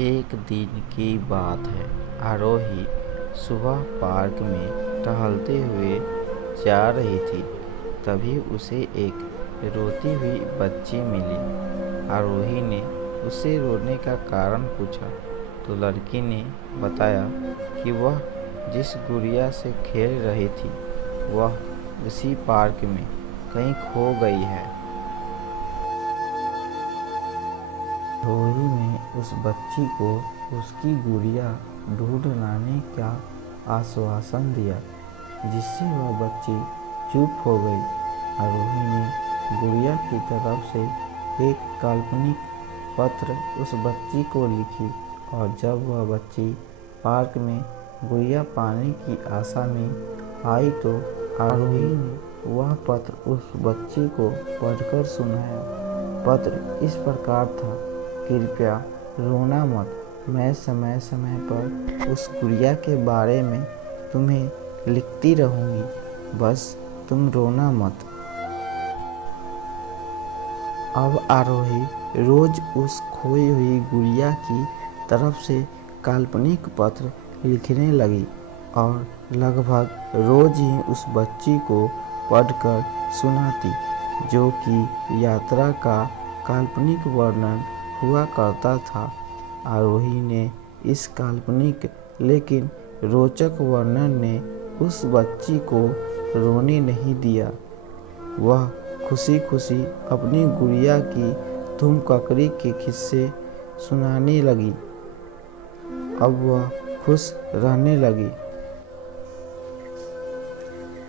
एक दिन की बात है। आरोही सुबह पार्क में टहलते हुए जा रही थी। तभी उसे एक रोती हुई बच्ची मिली। आरोही ने उससे रोने का कारण पूछा तो लड़की ने बताया कि वह जिस गुड़िया से खेल रही थी वह उसी पार्क में कहीं खो गई है। आरोही ने उस बच्ची को उसकी गुड़िया ढूंढ लाने का आश्वासन दिया, जिससे वह बच्ची चुप हो गई। आरोही ने गुड़िया की तरफ से एक काल्पनिक पत्र उस बच्ची को लिखी और जब वह बच्ची पार्क में गुड़िया पाने की आशा में आई तो आरोही ने वह पत्र उस बच्ची को पढ़कर सुनाया। पत्र इस प्रकार था, कृपया रोना मत, मैं समय समय पर उस गुड़िया के बारे में तुम्हें लिखती रहूंगी, बस तुम रोना मत। अब आरोही रोज उस खोई हुई गुड़िया की तरफ से काल्पनिक पत्र लिखने लगी और लगभग रोज ही उस बच्ची को पढ़कर सुनाती, जो कि यात्रा का काल्पनिक वर्णन हुआ करता था। आरोही ने इस काल्पनिक लेकिन रोचक वर्णन ने उस बच्ची को रोने नहीं दिया। वह खुशी खुशी अपनी गुड़िया की धूमककड़ी के किस्से सुनाने लगी। अब वह खुश रहने लगी।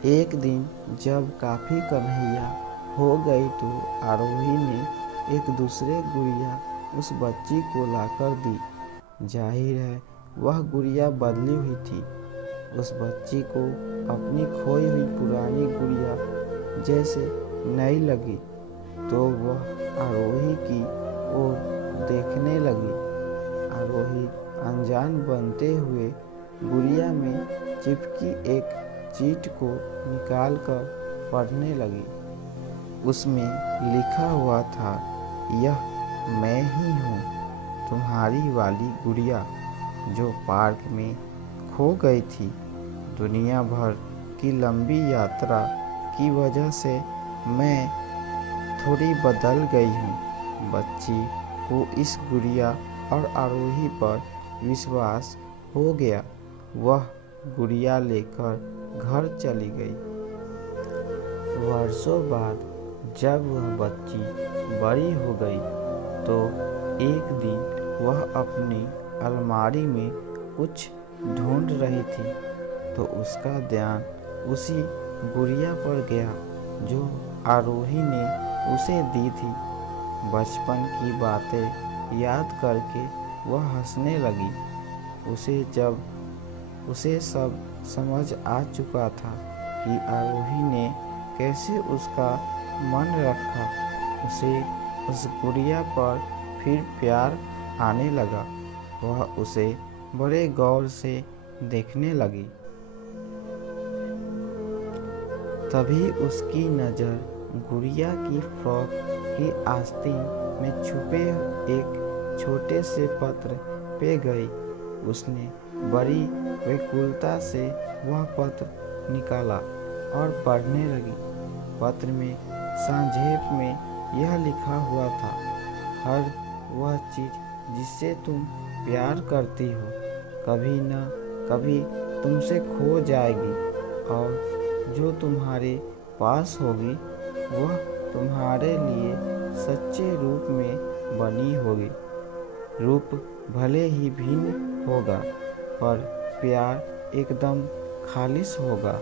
एक दिन जब काफी कन्हैया हो गई तो आरोही ने एक दूसरे गुड़िया उस बच्ची को लाकर दी। जाहिर है वह गुड़िया बदली हुई थी। उस बच्ची को अपनी खोई हुई पुरानी गुड़िया जैसे नई लगी तो वह आरोही की ओर देखने लगी। आरोही अनजान बनते हुए गुड़िया में चिपकी एक चीट को निकालकर पढ़ने लगी। उसमें लिखा हुआ था, यह मैं ही हूँ, तुम्हारी वाली गुड़िया जो पार्क में खो गई थी। दुनिया भर की लंबी यात्रा की वजह से मैं थोड़ी बदल गई हूँ। बच्ची को इस गुड़िया और आरोही पर विश्वास हो गया। वह गुड़िया लेकर घर चली गई। वर्षों बाद जब वह बच्ची बड़ी हो गई तो एक दिन वह अपनी अलमारी में कुछ ढूंढ रही थी तो उसका ध्यान उसी गुड़िया पर गया जो आरोही ने उसे दी थी। बचपन की बातें याद करके वह हंसने लगी। उसे सब समझ आ चुका था कि आरोही ने कैसे उसका मन रखा। उसे उस गुड़िया पर फिर प्यार आने लगा। वह उसे बड़े गौर से देखने लगी। तभी उसकी नज़र गुड़िया की फ्रॉक की आस्तीन में छुपे एक छोटे से पत्र पे गई। उसने बड़ी व्याकुलता से वह पत्र निकाला और पढ़ने लगी। पत्र में संक्षेप में यह लिखा हुआ था, हर वह चीज़ जिससे तुम प्यार करती हो कभी न कभी तुमसे खो जाएगी और जो तुम्हारे पास होगी वह तुम्हारे लिए सच्चे रूप में बनी होगी। रूप भले ही भिन्न होगा पर प्यार एकदम खालिश होगा।